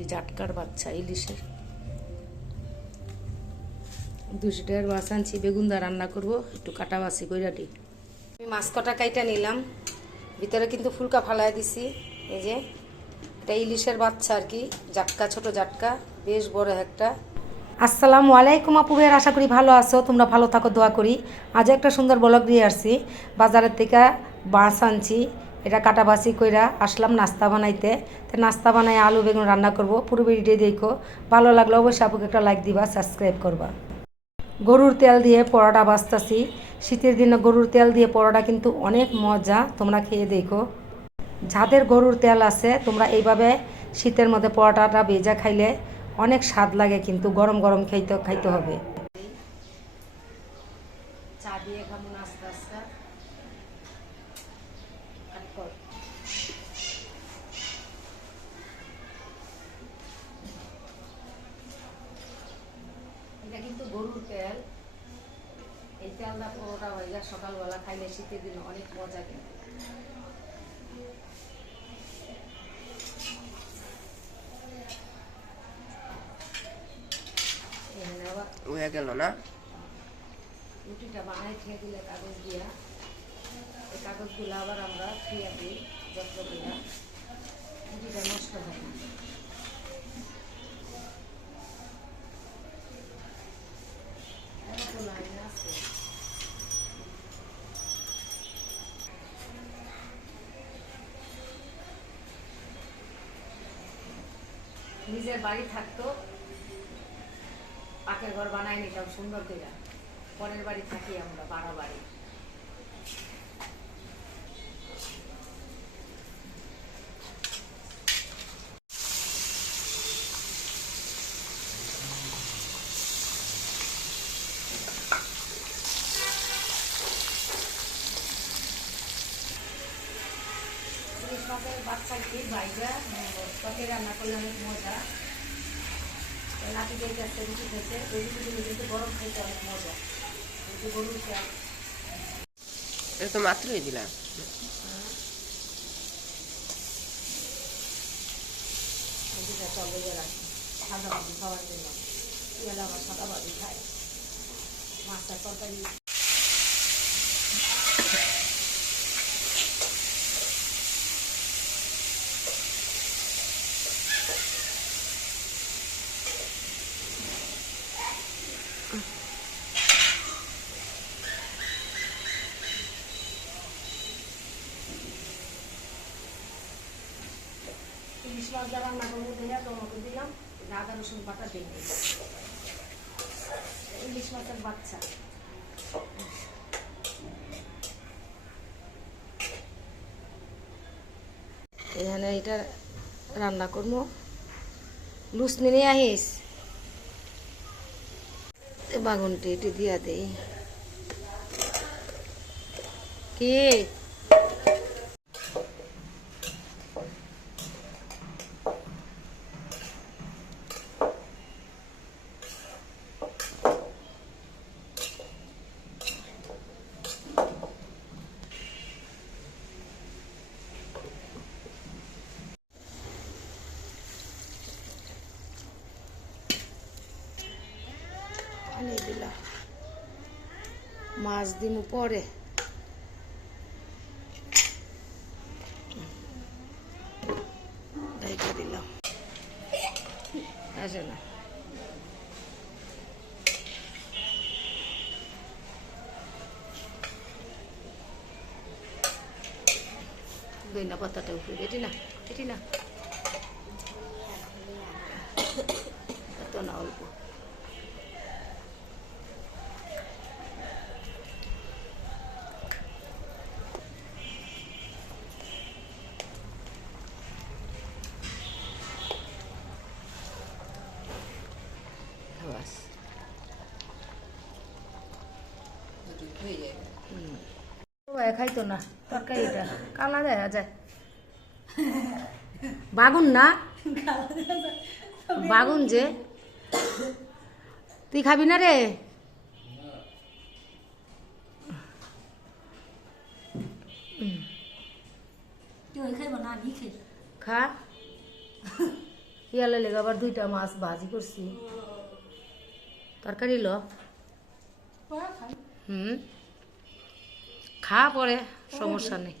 এটি জাটকার বাচ্চা ইলিশের। 200 টাকার মাছ আনছি, বেগুন দা রান্না করবো, একটু কাটা বাছি কইরাটি। আমি মাছ কটা কাইটা নিলাম, ভিতরে কিন্তু ফুলকা ফালাই দিছি। এই যে এটা ইলিশের বাচ্চা আর কি, জাটকা, ছোট জাটকা, বেশ বড় একটা। আসসালামু আলাইকুম আপুবের, আশা করি ভালো আছো, তোমরা ভালো থাকো দোয়া করি। আজ একটা সুন্দর ব্লগ দিয়ে আসছি, বাজারের থেকে মাছ আনছি, এটা কাটা বাছি কইরা আসলাম নাস্তা বানাইতে। তো নাস্তা বানাই আলু বেগুন রান্না করব, পুরো ভিডিও দেখো, ভালো লাগলে অবশ্যই আপুকে একটা লাইক দিবা, সাবস্ক্রাইব করবা। গরুর তেল দিয়ে পরোটা ভাজতেছি, শীতের দিনে গরুর তেল দিয়ে পরোটা কিন্তু অনেক মজা, তোমরা খেয়ে দেখো। যাদের গরুর তেল আছে তোমরা এইভাবে শীতের মধ্যে পরোটাটা ভেজা খাইলে অনেক স্বাদ লাগে, কিন্তু গরম গরম খাইতে হবে। চা দিয়ে খাবো নাস্তা আস্তা। এটা কিন্তু গরুর তেল, এই তেলটা পরোটা হয়ে যায় সকালবেলা খাইলে শীতের দিনে অনেক মজা কিন্তু। হয়ে গেল না, রুটিটা বানাই খেয়ে দিলে কাগজ দিয়া, এই কাগজগুলো আবার আমরা খেয়ে দিই যত্ন করে, রুটিটা নষ্ট হয় না। নিজের বাড়ি থাকতো পাকের ঘর বানাই নিতাম সুন্দর করে, পরের বাড়ি থাকি আমরা বাড়া বাড়ি। ইলিশ মাছের বাচ্চা কি ভাইজা তকে রান্না করলে অনেক মজা। নাতি খেতে আসছে, রুটি খেতে, ওই রুটিগুলো কিন্তু গরম খাইতে অনেক মজা। গরুর চাল এটা তো মাত্রই দিলাম। চলে গেলাম সাদা ভাজি খাওয়ার জন্য, এবেলা আবার সাদা ভাজি খায়, মাছটা তরকারি। ইলিশ মাছ যা রান্না করবো দিয়ে টমেটো দিলাম, আদা রসুন বাটা দিয়ে ইলিশ মাছের বাচ্চা। এখানে এটা রান্না করবো, লুচনি নিয়ে আহিস, বাগুনটি এটি দিয়া দেই কি। দিলাম মাছ দিমু পরে, দিলাম আসে না। দইনা পাতাটা উপরে এটি না, এটি না, এত না অল্প। খাইতো না তরকারিটা, কালা দেখা যায়। বাগুন না, বাগুন যে, তুই খাবি না রে? খা ইয়ালে লেগে আবার 2টা মাছ ভাজি করছি তরকারি লো খা পরে সমস্যা নেই